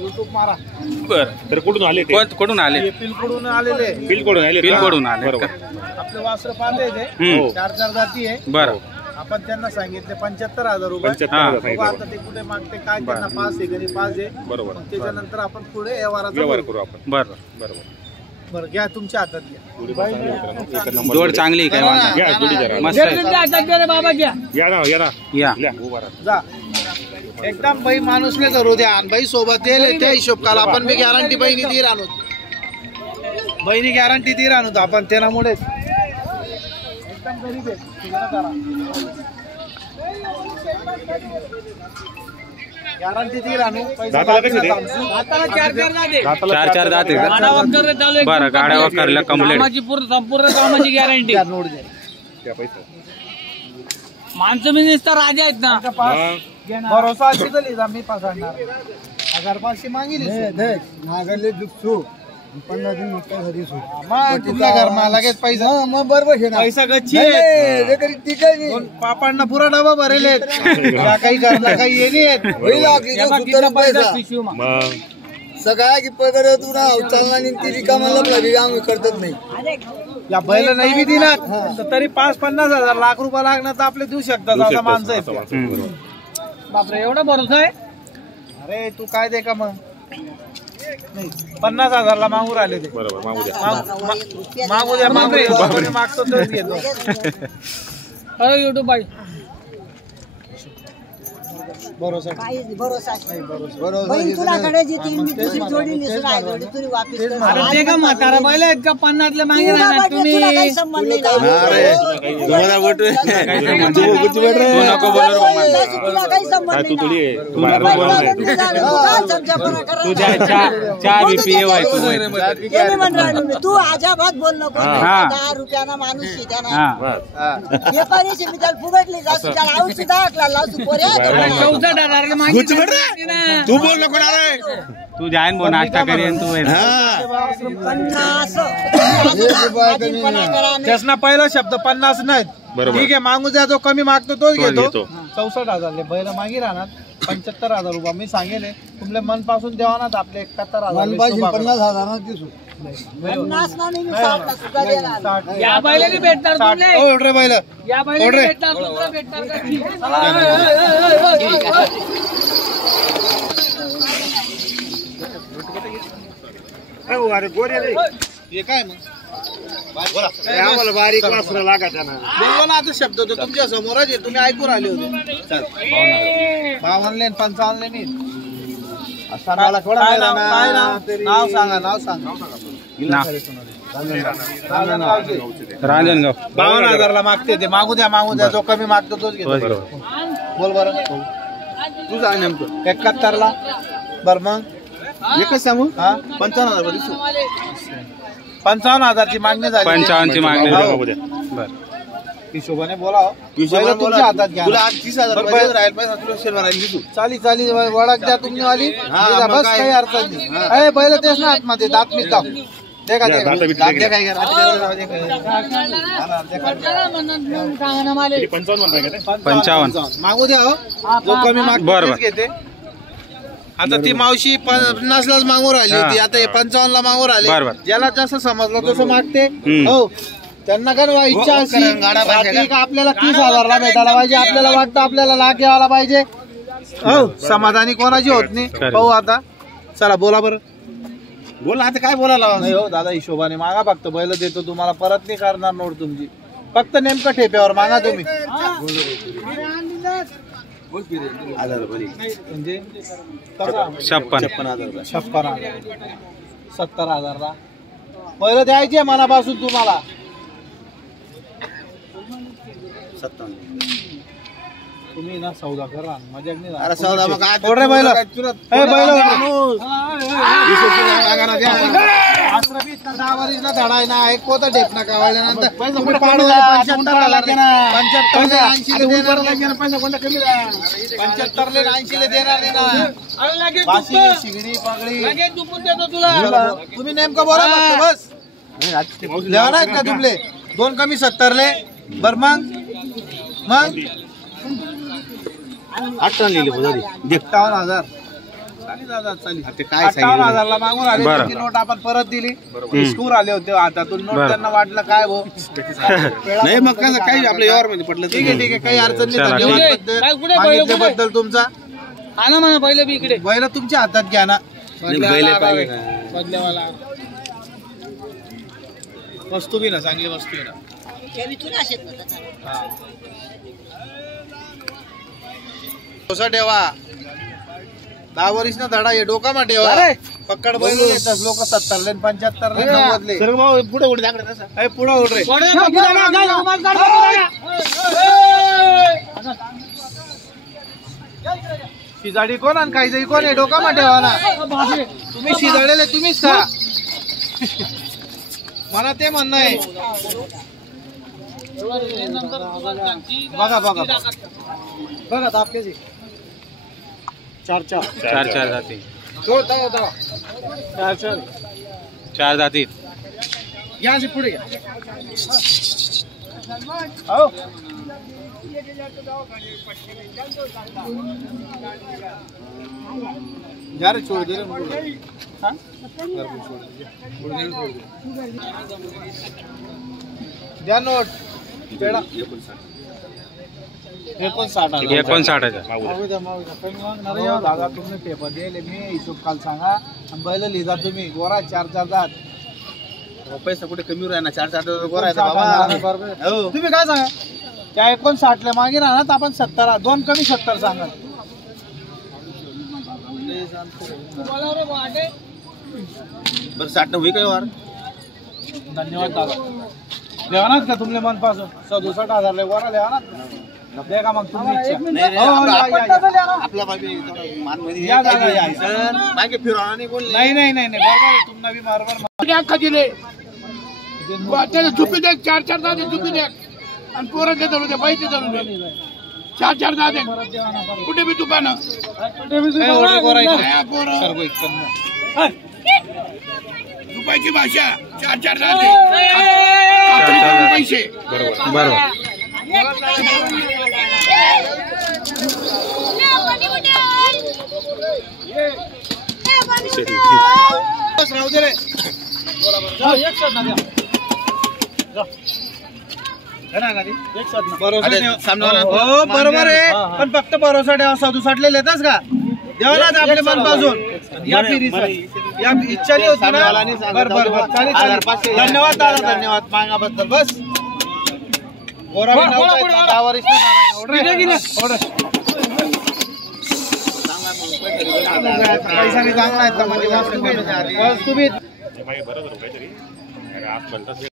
YouTube मारा. बरं. तर कुठून आले ते? कुठून आले? पिलकडून आलेले. पिलकडून आले. पिलकडून आले. बरोबर. आपले वासर पाहते ते 4 जाती आहे. बरं. आपण त्यांना सांगितले 75,000 रुपये. 75,000 आता ते कुठे मागते काय त्यांना पास आहे घरी पास आहे. बरोबर. त्याच्यानंतर आपण पुढे व्यवहार करू आपण. बरं बरोबर. बरं घ्या तुमच्या हातात घ्या. जोड चांगली काय वाटत घ्या जोडी जरा. मस्त आहे. बाबा घ्या. या ना या ना. या उभा राहा. जा एकदम बाई माणूसले धरू द्या आणि बाई सोबत येईल त्या हिशोब काल आपण मी गॅरंटी बहिणी दी राहतो. बहिणी गॅरंटी दी राहतो आपण त्यामुळे एकदम गरीब आहे. गॅरंटी दी राहतो. दाताला कशी दे? चार जाते बरं. गाड्या वगैरे कम्प्लीट संपूर्ण कामाची गॅरंटी. नोट द्या. त्या पैसा. माणसं मी नुसतं राजा आहेत ना. भरोसा अशी दिली मी पसंडणार 1500 मागितली. नागरले दुखसू 15 दिन मुक्का झाली सु. मग तुमच्या घरमा लगेच पैसा. मग बरोबर आहे ना. पैसा गच्ची आहे. ठीक आहे. पापांना पुरा डबा भरेले काही घरला काही येणे मग सगळ्या की पगार तू ना चालना ती रिकामाला लागली आम्ही करतच नाही. या बैल नाही बी दिला तर तरी 5-50,000 लाख रुपये लागणार तर आपले देऊ शकतात. आता माणसं आहेत. बापरे एवढा भरोसा आहे. अरे तू काय दे का मग 50,000 ला मागू राहिले ते. बरोबर. मागू द्या. मागू द्या मागतो तोच घेतो. अरे युट्यूब बाई भरोसा तुलाकडे जी तीन मी दुसरी जोडी निसून राहिलो तुरी वापस कर. अरे ते का म्हातारा बैल आहेत का 50 मागे राहणार तुम्ही. तुला काही संबंध नाही. नको बोलू तुला काही संबंध तू नाही. थोडी चहा बी पिये तू आजाबाद बोल नको. 10 रुपयाना माणूस शिद्याना हे परिस्थिती मी त्याला फुगटली जास्त त्याला आऊट सुद्धा आटला लावतो पोऱ्या. 64,000 मागे तू बोल नको तू जाईन बो नाश्ता करेन तू. 50 त्यासना पहिला शब्द 50 नाहीत. ठीक आहे मागू द्या. जो कमी मागतो तोच घेतो. 64,000 बैल मागे राहणार 75,000 रुपये मी सांगेल. तुमले मनपासून द्यावा ना आपले 71,000 50,000 दिसू. 50 ना मी 60 ला सुद्धा देणार. या बैलाने भेटणार तुमले. ऑर्डर बैल या बैलाने भेटणार तुमला भेटणार का? हे काय मग आम्हाला बारीक वासरं लागत आहे ना. बोलवा ना आता शब्द तो तुमच्या समोरच आहे. तुम्ही ऐकून आले होते. 52 55 नाही. नाव सांगा. रांजणगाव 52,000 ला मागते ते. मागू द्या. जो कमी मागतो तोच घेतो. बोल बरं तू सांग नेमकं 71 ला. बरं मग एकच सांगू. 55,000 55,000 ची मागणी झाली. 55 ची मागणी झाली. बघू द्या. बरं हिशोबाने बोलाव. तुमच्या हातात घ्या. तुला 30,000 राहील पैसा तुला शेअर राहील. चाली वळख द्या तुम्ही वाली. बस काही अडचण नाही. पहिलं तेच ना आतमध्ये दात मी दाव देखा दात बी काय किती? 55 म्हणताय का ते? 55 मागू द्या. जो कमी बरं. मागतो घेते. आता ती मावशी 50 लाच मागू राहिली होती. आता हे 55 ला मागू राहिले. ज्याला जसं समजलं तसं मागते. हो त्यांना काय इच्छा अशी का आपल्याला 30,000 ला भेटायला पाहिजे. आपल्याला वाटतं आपल्याला लाख यायला पाहिजे. हो समाधानी कोणाची होत नाही. पाहू आता. चला बोला बरं. बोला आता काय बोलायला. नाही हो दादा हिशोबाने मागा. फक्त बैल देतो तुम्हाला परत नाही करणार नोट तुमची. फक्त नेमकं ठेप्यावर मागा तुम्ही. म्हणजे 56 70,000 ला पहिलं द्यायचे मनापासून तुम्हाला. 57 तुम्ही ना सौदा करा. मजाक नाही. अरे सौदा मग आज बैल बैल धडा आहे ना. एक पोत ढेपणा कावायल्यानंतर 75,000 देणार नाही ना. शिगडी पगडी तुम्ही नेमकं बोला बस. लेवा नाहीत का तुमले 2 कमी 70 ले. बर मग 8 लिहिले 51,000 ते काय 58,000 ला मागून आले, बरं. त्याची नोट आपण परत दिली. स्कूर आले होते हातातून नोट, बरं. त्यांना वाटलं काय भाऊ नाही मग कसं काही आपल्या व्यवहार मध्ये पडलं ठीक आहे काही अडचण चला, नाही. ठीक आहे. धन्यवाद मागितल्याबद्दल तुमचा. आणा म्हणा पहिलं बी इकडे बैल तुमच्या हातात घ्या ना. बदल्यावाला वस्तू बी ना चांगली वस्तू आहे ना. कसा ठेवा 10 वर्ष ना धडा हे डोका मा ठेवा. पकड बैल येतात लोक 70 ले 75 ले 90 ले. पुढे उडी दाखल पुढे उड रे. शिजाडी कोण आणि काही कोण आहे डोका मा ठेवा ना. तुम्ही शिजाडेले तुम्हीच खा. मला ते म्हणणं आहे. बघा बघा बघा दाखले 4 जाती तो दाव 4 जाती. या से पुढे घ्या. हो यार छोड़ दे रे हां द्या नोट पेडा 59,000 दादा तुम्ही पेपर दिले मी हिशोब काल सांगा आणि बैल लिहिजा तुम्ही गोरा 4 दात पैसा कुठे कमी राहणार 4 गोरा आहे हो तुम्ही काय सांगा त्या 59 ला मागे राहणार तर आपण 70 2 कमी 70 सांगा. बरं 60 होई काय वार. धन्यवाद दादा. लेवानाच का तुमले मनपासून 67,000 ले गोरा लेवानाच दे का मग तुम्ही इच्छा. आपला मान मध्ये या दादा, या. मागे फिरवणार नाही बोल. नाही बरोबर आहे तुम्हाला बी बरोबर झुपी दे 4 दादे झुपी दे आणि पोरांचे चालू दे बाईचे चालू दे 4 दादे कुठे बी दुकानं रुपयाची भाषा 4 दादे पैसे बरोबर. राहू दे रे. हो बरोबर आहे पण फक्त भरोसा ठेवा. 67 ले लेतास का देवालाच आपले मनपासून या फिरीचा या इच्छा नाही होती ना. बरोबर चालेल. धन्यवाद दादा धन्यवाद मागाबद्दल. बस गोरा बी नव्हता 10 वर्ष पैसा नाही चांगला आहे तुम्ही